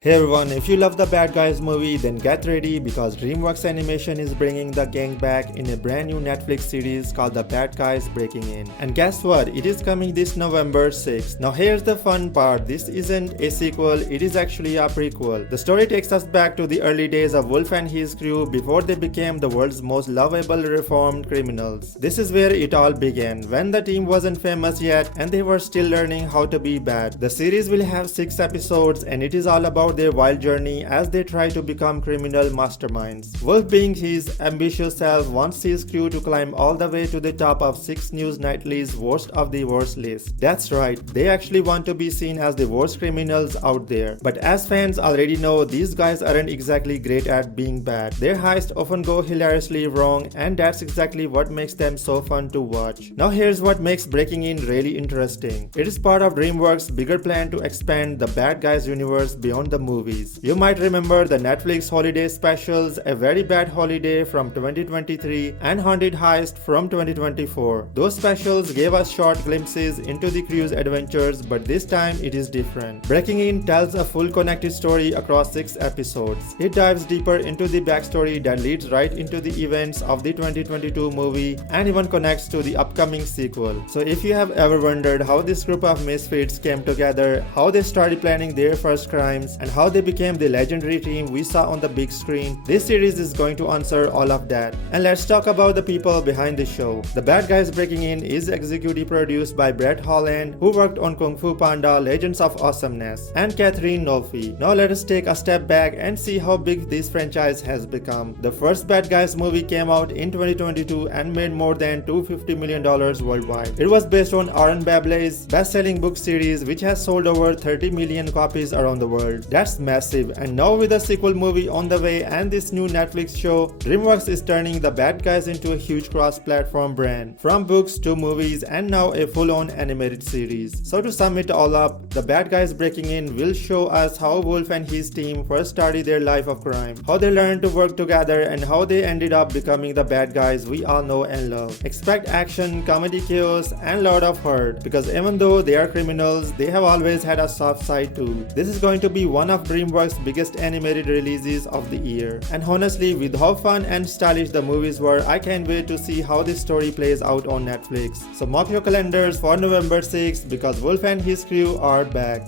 Hey everyone, if you love the Bad Guys movie, then get ready because DreamWorks Animation is bringing the gang back in a brand new Netflix series called The Bad Guys Breaking In. And guess what? It is coming this November 6th. Now here's the fun part. This isn't a sequel, it is actually a prequel. The story takes us back to the early days of Wolf and his crew before they became the world's most lovable reformed criminals. This is where it all began, when the team wasn't famous yet and they were still learning how to be bad. The series will have 6 episodes and it is all about their wild journey as they try to become criminal masterminds. Wolf, being his ambitious self, wants his crew to climb all the way to the top of 6 News Nightly's worst of the worst list. That's right, they actually want to be seen as the worst criminals out there. But as fans already know, these guys aren't exactly great at being bad. Their heists often go hilariously wrong, and that's exactly what makes them so fun to watch. Now here's what makes Breaking In really interesting. It is part of DreamWorks' bigger plan to expand the Bad Guys universe beyond the movies. You might remember the Netflix holiday specials, A Very Bad Holiday from 2023 and Haunted Heist from 2024. Those specials gave us short glimpses into the crew's adventures, but this time it is different. Breaking In tells a full connected story across 6 episodes. It dives deeper into the backstory that leads right into the events of the 2022 movie and even connects to the upcoming sequel. So if you have ever wondered how this group of misfits came together, how they started planning their first crimes, and how they became the legendary team we saw on the big screen, this series is going to answer all of that. And let's talk about the people behind the show. The Bad Guys Breaking In is executive produced by Brett Holland, who worked on Kung Fu Panda: Legends of Awesomeness, and Catherine Nolfi. Now let us take a step back and see how big this franchise has become. The first Bad Guys movie came out in 2022 and made more than $250 million worldwide. It was based on Aaron Babel's best-selling book series, which has sold over 30 million copies around the world. That's massive, and now with a sequel movie on the way and this new Netflix show, DreamWorks is turning The Bad Guys into a huge cross-platform brand, from books to movies and now a full-on animated series. So to sum it all up, The Bad Guys Breaking In will show us how Wolf and his team first started their life of crime, how they learned to work together, and how they ended up becoming the bad guys we all know and love. Expect action, comedy, chaos, and lot of heart, because even though they are criminals, they have always had a soft side too. This is going to be one of DreamWorks' biggest animated releases of the year. And honestly, with how fun and stylish the movies were, I can't wait to see how this story plays out on Netflix. So mark your calendars for November 6th because Wolf and his crew are back.